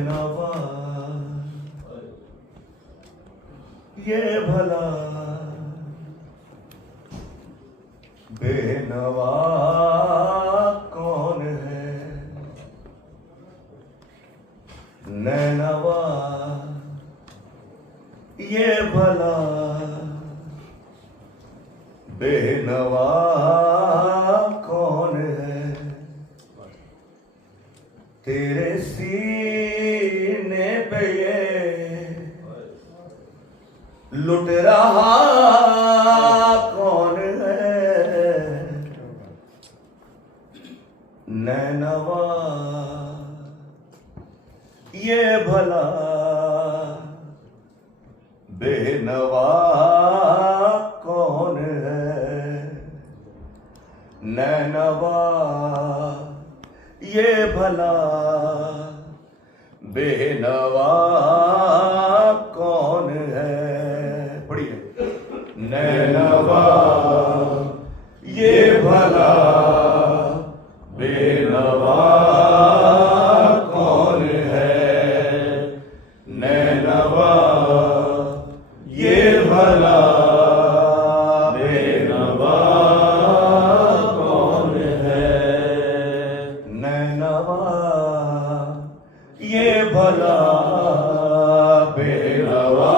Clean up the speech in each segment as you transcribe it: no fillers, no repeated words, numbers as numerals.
नवा ये भला बेनवा कौन है, नैनवा ये भला बेनवा कौन है, तेरे सीने पे ये लुट रहा कौन है, नैनवा ये भला बेनवा कौन है, नैनवा ये भला बेनवा कौन है। पढ़िए, नैनवा ये भला बेनवा कौन है, नैनवा ये भला बेनवा कौन है, नैनवा ये भला बेनवा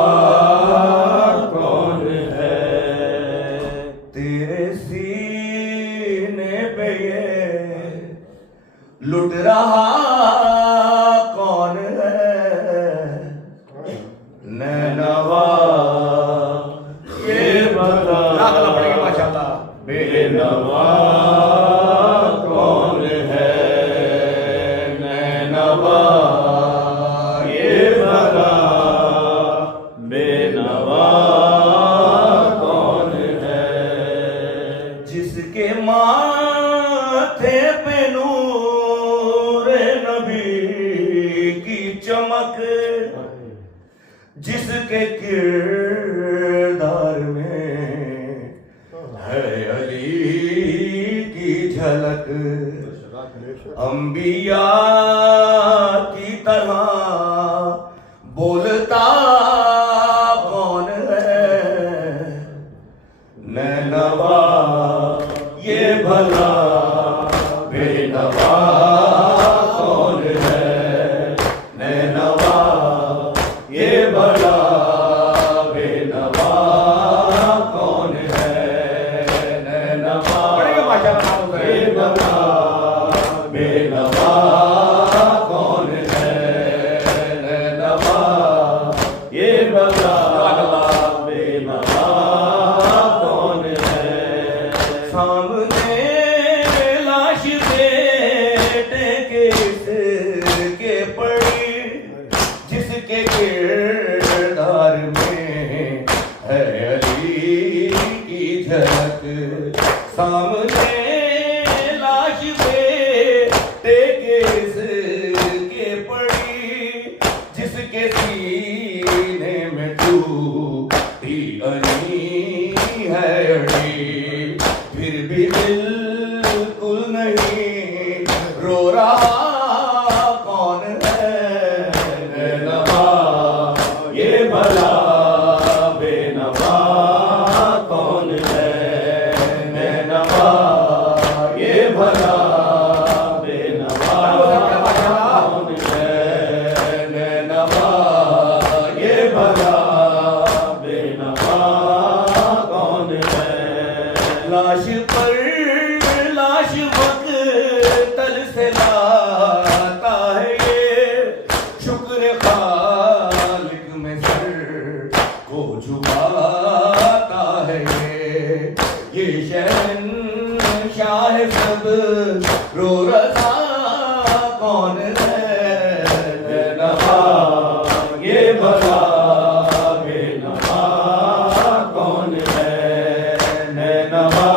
कौन है, तेरे सीने पे ये लुट रहा कौन है, नैनवा ये भला माशाअल्लाह बेनवा कौन है, नैनवा ये भला बेनवा कौन है, जिसके माथे पे नूर नबी की चमक, जिसके किरदार में है अली की झलक, अंबिया की तरह बोलता कौन है, नैनवा ये भला बेनवा कौन है, नैनवा ये भला बेनवा कौन है, नैनवा ये भला बेनवा कौन है, नैनवा ये भला बेनवा कौन है, सामने लाश बेटे के पड़ी, जिसके किरदार में है अली की झलक, सामने लाश बेटे के पड़ी, जिसके सीने में टूटी अली है अड़ी, फिर भी बिल्कुल नहीं रो रहा कौन है, नैनवा ये भला बेनवा कौन है, नैनवा ये भला बेनवा कौन है, नैनवा ये भला बेनवा कौन है, लाश पर लाश वक्तल से लाता है ये, शुक्र खालिक में सर को झुकाता है ये शहंशाह सब रो रहा कौन है, नैनवा ये भला बेनवा कौन है, नैनवा